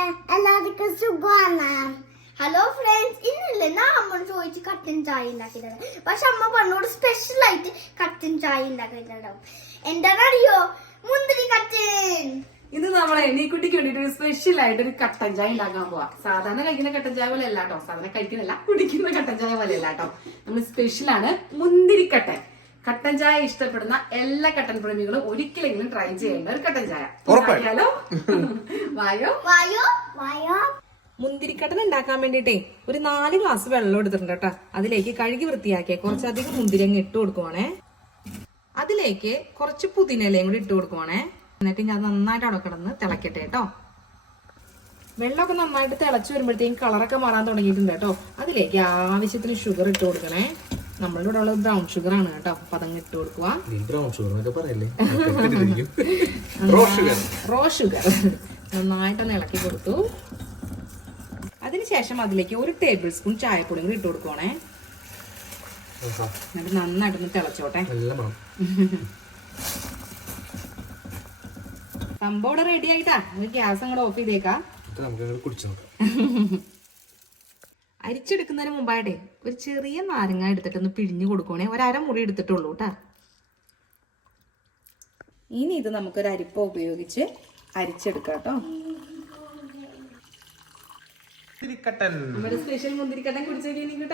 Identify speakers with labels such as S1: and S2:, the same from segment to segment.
S1: എല്ലാവർക്കും സുഖമാണ്. Hello friends, ഇന്നല്ലേ നമ്മൾ ചോദിച്ച് കട്ടൻ ചായ ഉണ്ടാക്കിയിട്ടുണ്ട്. പക്ഷെ അമ്മ പറഞ്ഞോട് സ്പെഷ്യൽ ആയിട്ട് കട്ടൻ ചായ ഉണ്ടാക്കിയിട്ടുണ്ടാവും. എന്താണെന്നറിയോ? മുന്തിരി കട്ടൻ.
S2: ഇത് നമ്മളെ എണ്ണീക്കുട്ടിക്ക് വേണ്ടിട്ട് ഒരു സ്പെഷ്യൽ ആയിട്ട് ഒരു കട്ടൻ ചായ ഉണ്ടാക്കാൻ പോവാ. സാധാരണ കഴിക്കുന്ന കട്ടൻ ചായ പോലെ അല്ലാട്ടോ, സാധാരണ കഴിക്കുന്നില്ല, കുടിക്കുന്ന കട്ടൻ ചായ പോലെ അല്ലാട്ടോ. നമ്മൾ സ്പെഷ്യലാണ് മുന്തിരിക്കട്ടൻ. കട്ടൻ ചായ ഇഷ്ടപ്പെടുന്ന എല്ലാ കട്ടൻ പ്രേമികളും ഒരിക്കലെങ്കിലും ട്രൈ ചെയ്യേണ്ട ഒരു കട്ടൻ ചായ. വായോ
S1: വായോ വായോ.
S2: മുന്തിരിക്കട്ടൻ ഉണ്ടാക്കാൻ വേണ്ടിട്ടേ ഒരു 4 ഗ്ലാസ് വെള്ളം എടുത്തിട്ടുണ്ട് കേട്ടോ. അതിലേക്ക് കഴുകി വൃത്തിയാക്കിയ കുറച്ചധികം മുന്തിരി അങ്ങ് ഇട്ട് കൊടുക്കുവാണേ. അതിലേക്ക് കുറച്ച് പുതിനയിലയും കൂടി ഇട്ട് കൊടുക്കുവാണേ. എന്നിട്ട് ഞാൻ നന്നായിട്ട് അവിടെ കിടന്ന് തിളക്കട്ടെ കേട്ടോ. വെള്ളമൊക്കെ നന്നായിട്ട് തിളച്ച് വരുമ്പോഴത്തേക്കും കളറൊക്കെ മാറാൻ തുടങ്ങിയിട്ടുണ്ട് കേട്ടോ. അതിലേക്ക് ആവശ്യത്തിന് ഷുഗർ ഇട്ട് കൊടുക്കണേ. നമ്മളുടെ ഇവിടെ ഉള്ളത് ബ്രൗൺ ഷുഗർ ആണ് കേട്ടോ. അപ്പൊ അതങ്ങ് ഇട്ട് കൊടുക്കുക. റോ ഷുഗർ നന്നായിട്ടൊന്ന് ഇളക്കി കൊടുത്തു. അതിനുശേഷം അതിലേക്ക് 1 ടേബിൾ സ്പൂൺ ചായപ്പൊടിയും കൂടി ഇട്ട് കൊടുക്കുവാണേ. എന്നിട്ട് നന്നായിട്ടൊന്ന് തിളച്ചോട്ടെ. സംഭവം ഇവിടെ റെഡി ആയിട്ടാ. ഗ്യാസ് അങ്ങോട്ട് ഓഫ് ചെയ്തേക്കാ. അരിച്ചെടുക്കുന്നതിന് മുമ്പായിട്ടേ ഒരു ചെറിയ നാരങ്ങ എടുത്തിട്ടൊന്ന് പിഴിഞ്ഞു കൊടുക്കണേ. 1/2 മുറി എടുത്തിട്ടുള്ളൂ കേട്ടാ. ഇനി ഇത് നമുക്കൊരു അരിപ്പ ഉപയോഗിച്ച് അരിച്ചെടുക്കാം കേട്ടോ. നമ്മുടെ സ്പെഷ്യൽ മുന്തിരിക്കട്ടൻ കുടിച്ചേക്കും കേട്ടാ.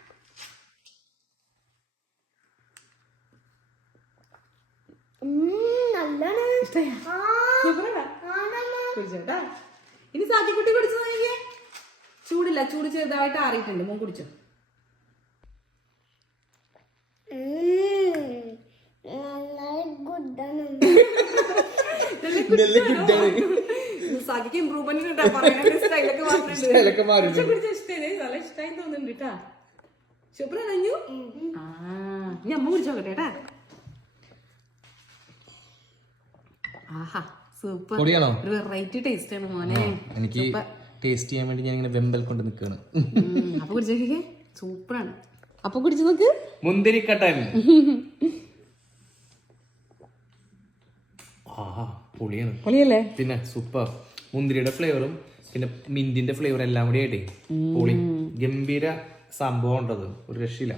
S2: കുടിച്ചോട്ടാ. ഇനി സാക്കിക്കുട്ടി കുടിച്ചു നോക്കിയേ. ചൂടില്ല, ചൂട് ചെറുതായിട്ട് ആറിയിട്ടുണ്ട്. മോൻ കുടിച്ചോ. സാക്കിക്ക് ഇമ്പ്രൂവ്മെന്റ് സ്റ്റൈലൊക്കെ നല്ല ഇഷ്ടമായി തോന്നുന്നുണ്ട് കേട്ടാ. സൂപ്പർ കഴിഞ്ഞു. ഇനി അമ്മ കുടിച്ചോക്കട്ടെ കേട്ടാ. ആഹാ സൂപ്പർ. ഒരു വെറൈറ്റി ടേസ്റ്റ് ആണ് മോനെ.
S3: എനിക്ക് ടേസ്റ്റ് ചെയ്യാൻ വേണ്ടി ഞാൻ ഇങ്ങനെ വെമ്പൽ കൊണ്ട് നിൽക്കുകയാണ്.
S2: അപ്പൊ കുടിച്ചേ സൂപ്പറാണ്. അപ്പൊ കുടിച്ചു നോക്ക്
S3: മുന്തിരിക്കട്ടൻ.
S2: പൊളിയല്ലേ?
S3: പിന്നെ സൂപ്പർ. മുന്തിരിയുടെ ഫ്ലേവറും പിന്നെ മിന്റിന്റെ ഫ്ലേവർ എല്ലാം കൂടി ആയിട്ടേ പൊളി. ഗംഭീര സംഭവം ഉണ്ടത്, ഒരു രക്ഷയില്ല.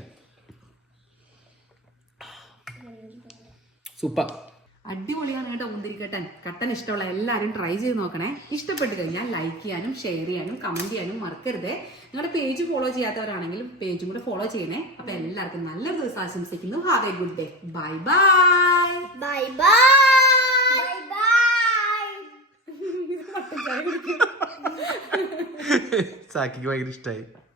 S3: സൂപ്പർ,
S2: അടിപൊളിയാണ് കേട്ടോ മുന്തിരിക്കട്ടൻ. കട്ടൻ ഇഷ്ടമുള്ള എല്ലാവരും ട്രൈ ചെയ്ത് നോക്കണേ. ഇഷ്ടപ്പെട്ട് കഴിഞ്ഞാൽ ലൈക്ക് ചെയ്യാനും ഷെയർ ചെയ്യാനും കമന്റ് ചെയ്യാനും മറക്കരുത്. നിങ്ങളുടെ പേജ് ഫോളോ ചെയ്യാത്തവരാണെങ്കിലും പേജും കൂടെ ഫോളോ ചെയ്യണേ. അപ്പൊ എല്ലാവർക്കും നല്ലൊരു ദിവസം ആശംസിക്കുന്നു. Have a good day. Bye bye
S1: bye bye bye.
S3: സാക്കിക്ക് ഭയങ്കര ഇഷ്ടമായി.